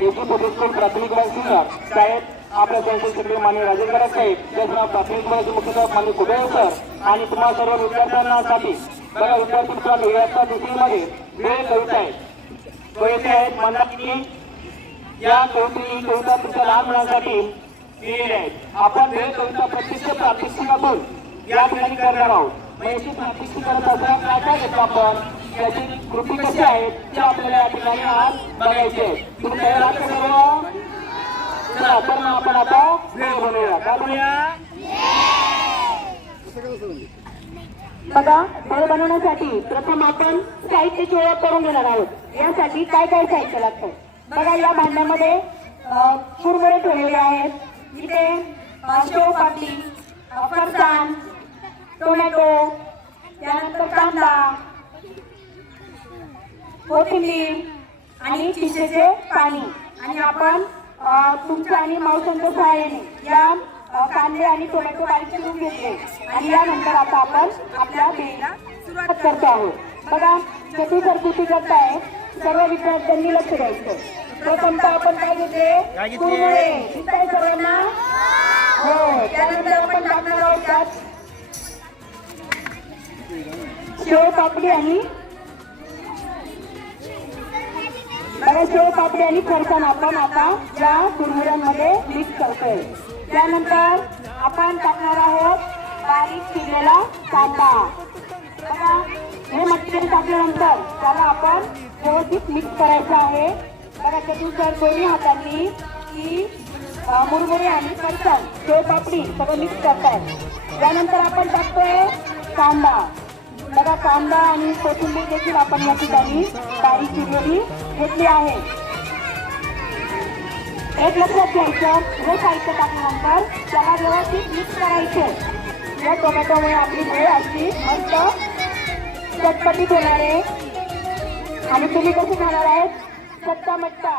देशी public school प्राथमिक वर्ग सिनियर शाळेत आपल्या संस्थेचे सेक्रेटरी माननीय राजेश गडाख साहेब, त्याचप्रमाणे प्राथमिक वर्गाचे मुख्याध्यापक माननीय कुबेर सर आणि तुम्हा सर्व विद्यार्थ्यांसाठी बघा विद्यार्थी मित्रांनो इयत्ता दुसरीमध्ये वेळ कविता आहे. कविता आहेत मंदाकिनी. या कविता तुमच्या लहान मुलांसाठी लिहिलेल्या आहेत. आपण वेळ कविता प्रत्यक्ष प्रात्यक्षिकातून या ठिकाणी करणार आहोत. याची प्रात्यक्षिक करत असताना काय काय घेतो आपण, त्याची कृती कशी आहेत ते आपल्याला या ठिकाणी आज बघायचे आहे. तुम्ही तयार आहात का सर्व? चला तर मग आपण आता वेळ बनवूया. काय बनवूया? बघा वेळ बनवण्यासाठी प्रथम आपण साहित्याची ओळख करून घेणार आहोत. यासाठी काय काय साहित्य लागतं बघा. या भांड्यामध्ये कुरमुरे ठेवलेले आहेत. इथे शेव पापडी, फरसाण, टोमॅटो, त्यानंतर कांदा, कोथिंबीर आणि चिंचेचे पाणी. आणि आपण तुमच्या आणि मावसांच्या सहाय्याने या कांदे आणि टोमॅटो बारीक चिरून घेतले. आणि यानंतर आता आपण आपल्या भेळीला सुरुवात करतो आहोत. बघा कशी कृती करताय सर्व विद्यार्थ्यांनी लक्ष द्यायचं. प्रथमतः आपण काय घेतले? कुरमुरे. दिसताय सर्वांना? हो. त्यानंतर आपण टाकणार आहोत त्यात शेव पापडी आणि शेव पापडी आणि फरसाण आपण आता या कुरमुऱ्यांमध्ये मिक्स करतोय. त्यानंतर आपण टाकणार आहोत बारीक चिरलेला कांदा. बघा हे मटेरियल टाकल्यानंतर त्याला आपण व्यवस्थित मिक्स करायचं आहे. बघा त्यानुसार दोन्ही हातांनी ही मुरमुरे आणि फरसाण, शेव पापडी सगळं मिक्स करतायत. त्यानंतर आपण टाकतोय कांदा. बघा कांदा आणि कोथिंबीर देखील आपण या ठिकाणी बारीक चिरलेली घेतली आहे. एक लक्षात घ्यायचं, हे साहित्य टाकल्यानंतर त्याला व्यवस्थित मिक्स करायचे. या टोमॅटोमुळे आपली भेळ अशी मस्त चटपटीत होणार आहे. आणि तुम्ही कशी खाणार आहेत? चट्टा मट्टा.